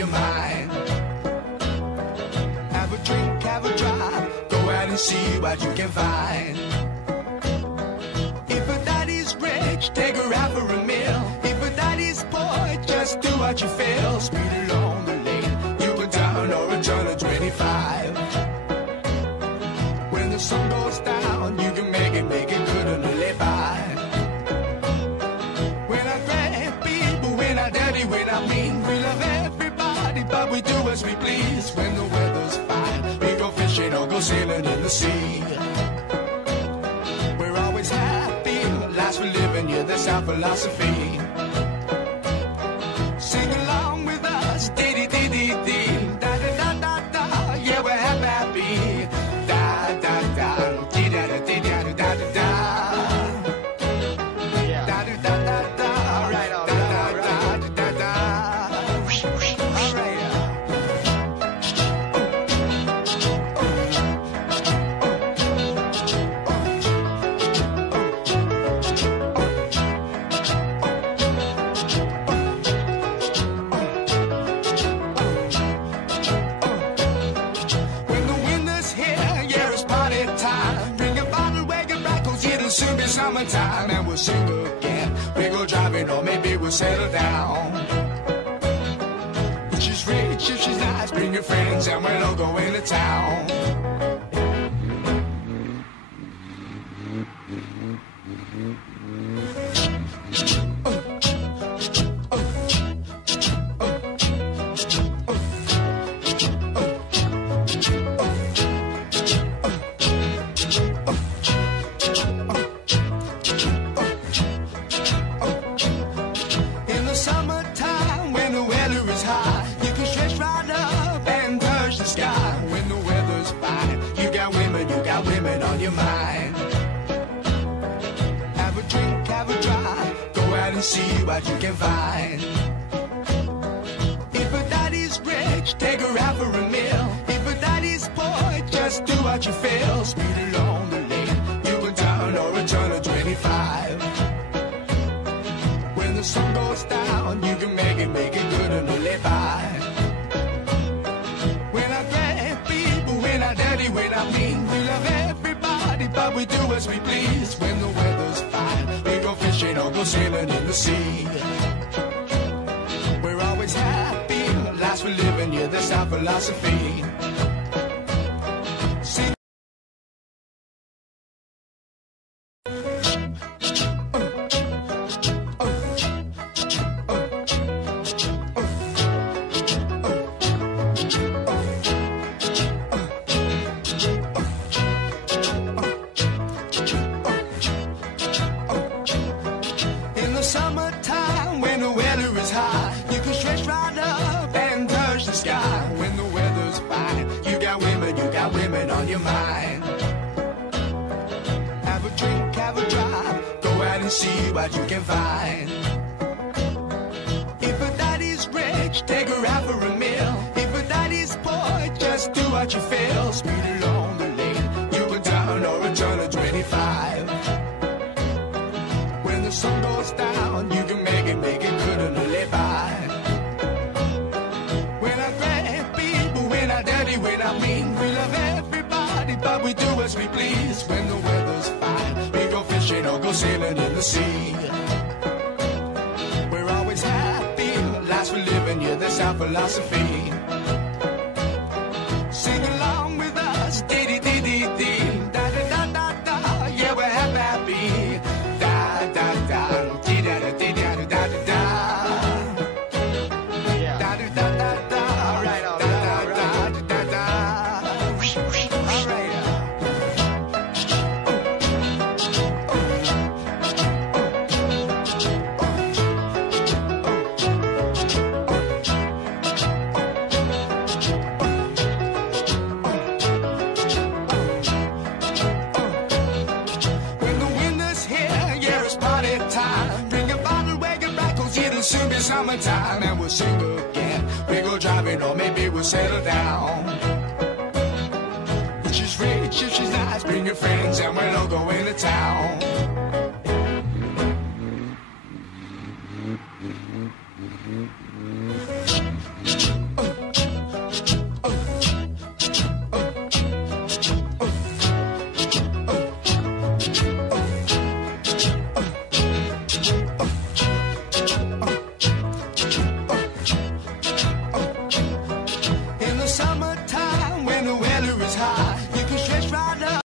your mind. Have a drink, have a drive, go out and see what you can find. If a daddy's rich, take her out for a meal. If a daddy's poor, just do what you feel. Speed along the lane, you go down or a turn of 25. When the sun goes down, you can make it good and live by. When I grab people, when I dirty, when I mean, we love everybody, but we do as we please. When the weather's fine, we go fishing or go sailing in the sea. We're always happy, lives we're living, yeah, that's our philosophy. Sing along with us, dee-dee-dee-dee-dee, da-da-da-da-da, yeah, we're happy, da-da-da, dee-da-da-dee-da-da-da-da. Soon be summertime and we'll sing again. We go driving or maybe we'll settle down. If she's rich, if she's nice, bring your friends and we'll all go into town. Summertime, when the weather is hot, you can stretch right up and touch the sky. When the weather's fine, you got women on your mind. Have a drink, have a drive, go out and see what you can find. If a daddy's rich, take her out for a meal. If a daddy's poor, just do what you feel. Speed along the lane, you go down or a turn of 25. When the sun goes down, you can make it good and live by. When I grab people, when I dirty, when I mean, we love everybody, but we do as we please. When the weather's fine, we go fishing or go sailing in the sea. We're always happy, lives we're living, yeah, that's our philosophy. See. Summertime, when the weather is hot, you can stretch right up and touch the sky. When the weather's fine, you got women on your mind. Have a drink, have a drive, go out and see what you can find. If a daddy's rich, take her out for a meal. If a daddy's poor, just do what you feel. Speed along the lane, you go down or a turn of 25. When the sun goes down, you can make it good and live by. When I grab people, when I dirty, when I mean, we love everybody, but we do as we please. When the weather's fine, we go fishing or go sailing in the sea. We're always happy, lives we're living, yeah, that's our philosophy. Sing along with us, dee-dee-dee-dee-dee, da-da-da-da-da, yeah, we're happy. Soon be summertime and we'll sing again. We go driving or maybe we'll settle down. If she's rich, if she's nice, bring your friends and we'll all go into town.